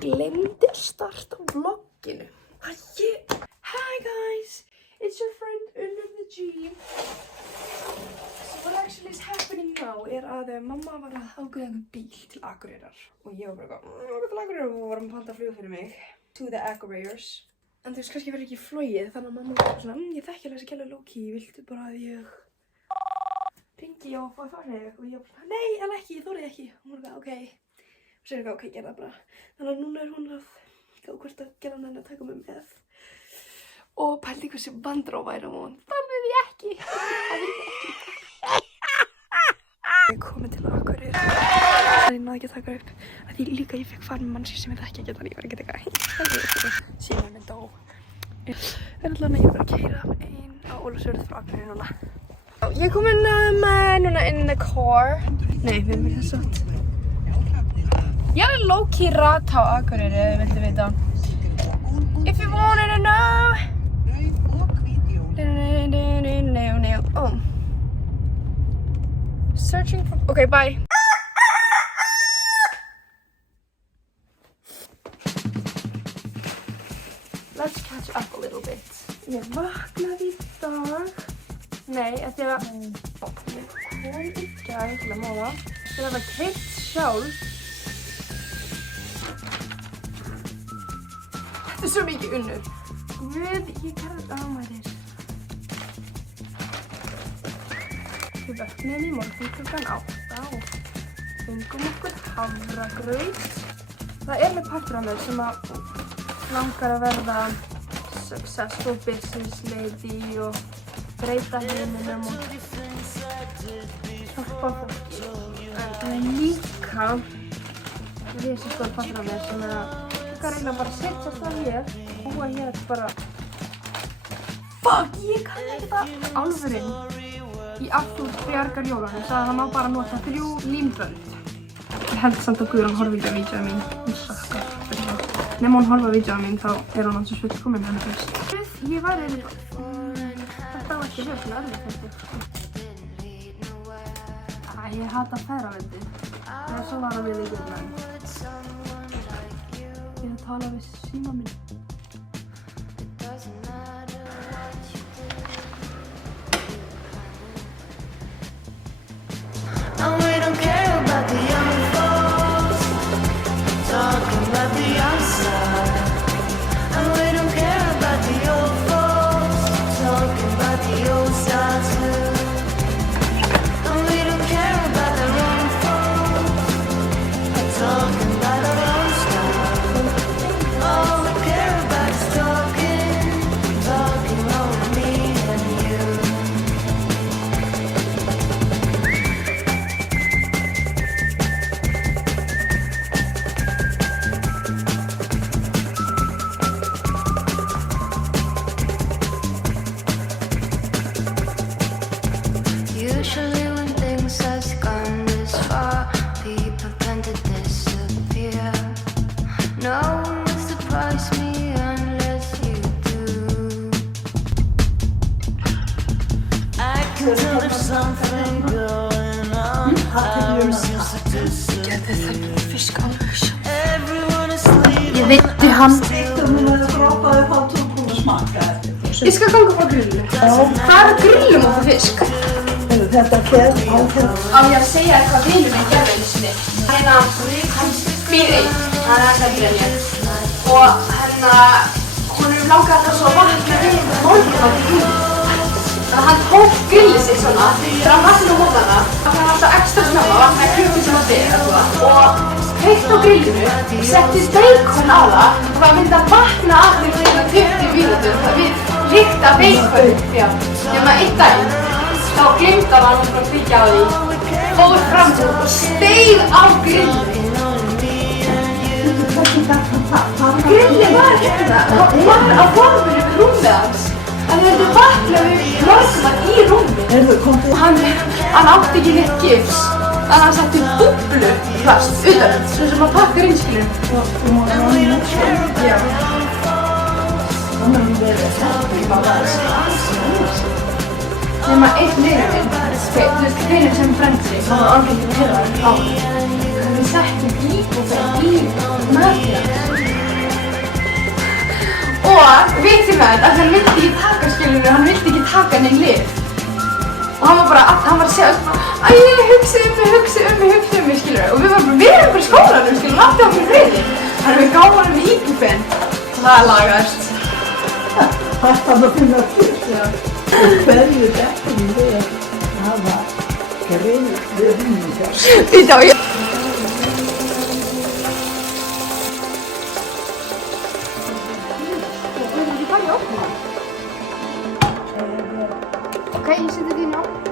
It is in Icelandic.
glemdi að starta vlogginu. Hi guys, it's your friend under the gym. So what actually is happening now að mamma var að ákveða einhvern bíl til Akureyrar og ég var bara til Akureyrar og varum að panta flug fyrir mig to the Akureyrs. En þú veist, kannski verður ekki flogið, þannig að mamma var svona, ég þekki alveg þessi gæla Loki, viltu bara að ég ringi og fá farið? Og ég var bara, nei, alveg ekki, ég þorði ekki. Og hún var bara, ok. Og sér ekki, ok, gerð það bara. Þannig að núna hún að gá hvort að gera henni að taka mig með. Og pældi hversu bandrá væri og hún, það vil ég ekki. Það vil ég ekki. Ég er komin til Akureyrar. Það ég náði ekki að taka upp. Því líka ég fekk fara með mann sem ég þekki ekki, þannig ég var ekki að taka síðan minn dó. Það allan að ég var að keyra einn á Ólafsfjörð frá Akureyri núna. Ég er komin núna in the car. Nei, við erum þess að. Ég er low-key rata á Akureyri, ef þið viltu vita. If you wanted to know. Oh. Searching for. Okay, bye. Let's catch up a little bit. Ég vaknaði í dag. Nei, eftir að ég kom í gær til að mála. Til að hafa keypt sjálf. Þetta er svo mikið unnur. Guð, ég gerði þetta á maður. Við vöknum í morgun klukkan 8 og fengum okkur hafragraut. Það er með partur af mér sem að langar að verða successful business lady og breyta heiminum og hjálpa fólki. En það er líka þessi stór partur af mér sem er að reyna bara að setja það hér og að hér bara fuck, ég kann ekki það. Álfurinn í Arthur bjargar jólunum sagði að það má bara nota 3 límbönd. Ég held samt að Guðrún horfi ekki á vídeóið mín. Hún sökkar. Nefn hún horfa á vídeóið mín þá hún hans að fullkomin með henni fyrst. Ég var þetta á ekki verið svona erfitt þetta. Ég hata feðraveldið. Það er svo var að við líka menn. Ég er að tala við síma minn. And we don't care about the young folks talking about the outside. And we don't care about the old folks talking about the old style too. And we don't care about the wrong folks talking about our own style. All we care about is talking over me and you. Usually when things has gone this far, people tend to disappear. No one will surprise me unless you do. I can tell there's something going on. Power seems to disappear. Everyone is sleeping. Ég veitti hann. Ég skal ganga frá grillinu. Hvað er grillum okkur fisk? Þetta fer áfram. Á ég að segja þér hvað vinur minn gerði einu sinni. Hann býr einn, hann er að grillja. Og honum langaði það svo að vakna við morgunmat í grillinu. Þannig að hann tók grillið sitt svona, þegar hann vaknaði á morgnana. Það var alltaf ekstra snemma, vaknaði klukkan sem hann fyrir og kveikt á grillinu, setti bacon á það og það myndi að vakna af því fyrir 20 mínútur. Það við lykt af bacon, nema einn daginn. Þá gleymdi hann að kveikja á því, fór fram til og steig á grillinu. Grillið var ekki það, það var á gólfinu við rúmið hans. Hann hefði vaknað við morgunmat í rúmið. Hann átti ekki neitt gifs, þannig að hann setti búblu plast utan, sem að pakka reynskilinu. Já. Nema einn vinur minn, vinur sem frendi, hann var alveg ekki að heyra á. Hann setti bíbóta í matina. viti með þetta, hann vildi ekki taka skilur, hann vildi ekki taka neinn lyf. Og hann var bara, hann var að segja svona, æ, hugsi um mig, skilur. Og við varum bara, við erum bara í skólanum, skilur, láttu okkur í friði. Þannig við gáum hann við íbúfen. Það lagaðist. Það stann að finna til. Já. Hverju dekkum við hafa greið við vinningar. Býta á ég. Ok, ég seti þín á.